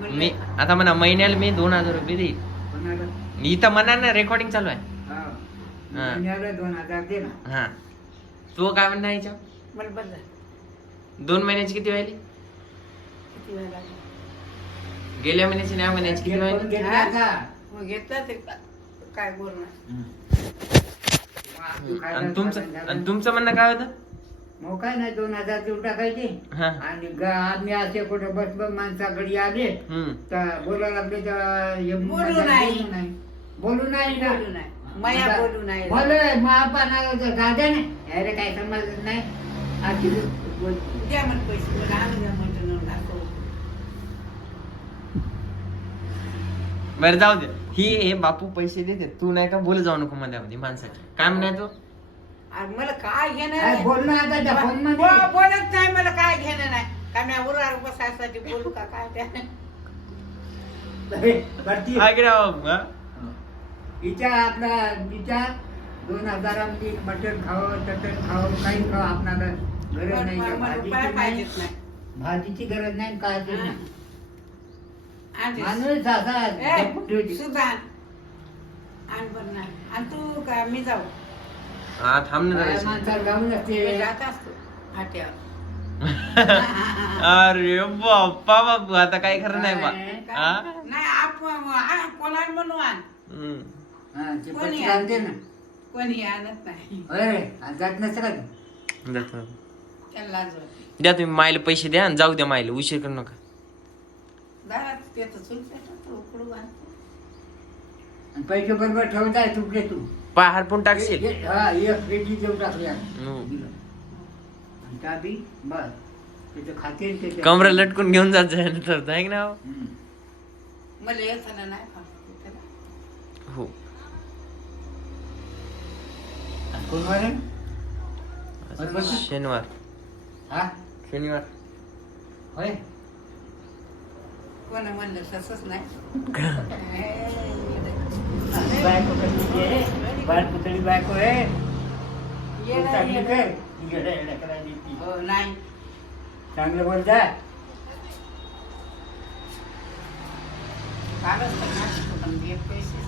मी आता म्हणा महिन्याला मी 2000 रुपये देईल. कोणाला? इथं म्हणा ना रेकॉर्डिंग चालू आहे. हा. महिन्याला 2000 दे ना. हा तू काय म्हणणार याच्या मला बंद 2 महिन्याची किती व्हायली? किती वेळ लागला गेल्या महिन्याची आणि या महिन्याची किती पण व्हायली? घेतला का? मग घेतला ते काय बोलणार आणि तुमचं म्हणणं काय होतं? मग काय नाही 2000 देऊन टाकायचे हा आणि आम्ही असे कुठं बसलो माणसाकडे आले तर बोलायला लागले तर हे बोलू नाही. बोलू नाही ना बोलू नाही माया बोलू नाही बोलय महापाना गाद्या नाही अरे काय समजत नाही आधी बोल. द्या मला पैसे मला आणून द्या म्हटलं दाखव बरं जाऊ दे. हे बापू पैसे देते तू नाही का बोल जाऊ नको मध्ये माणसाचे काय म्हणाय तू? आणि मला काय घेणं काय नाही. बोल ना आता त्या फोन मध्ये बोलत नाही मला काय घेणं नाही का मी उरावर बसायसाठी बोलू का काय त्या भरती काय की राव, हा? हिच्या आपला हिच्या 2000 मध्ये मटण खावं चटण खावं काही खावं आपणाला गरज नाही मला भाजीची रुपया नाही पाहिजेच नाही भाजीची गरज नाही काय नाही आणि माणूस असा ए, सुधान आण बरं ना आणि तू का मी जाऊ हा थांब ना बाया जराशी. माणसाला जाऊन मी असते जात असतो फाट्यावर अरे बाप्पा बापू आता काय खरं नाही बा काय? हा? नाही आपण कोणाला म्हणू आण हम्म. हा, ते कोणी पटकन आणते ना कोणी आणत नाही अरे आणि जात नसतं का तू? जातो. त्याला लाज वाटते द्या तुम्ही मायला पैसे द्या आणि जाऊ द्या मायला उशीर करू नका. दारात ते तर चुलत उकडू आणतो आणि पैसे बरोबर ठेवताय तुकडे तू पाय हरपून टाकशील. हा एक पेटी देऊन टाकल्या हम्म. आणि त्या बी बस त्याचं खाते आणि त्याचं- कमरा लटकून घेऊन जात जाईल तर आहे ना हो? हम्म. मला येताना नाही फास्ट त्याला हो आणि कोण वार आहे? शनिवार हा शनिवार होय कोण म्हणलं तसंच नाही बायको कसली आहे? बाळपुतळी बायको आहे तू चांगली येडा- कर. येडा- येडा करायला येते. हो नाही चांगलं बोलता कालच तर नाशिक पण पैसेच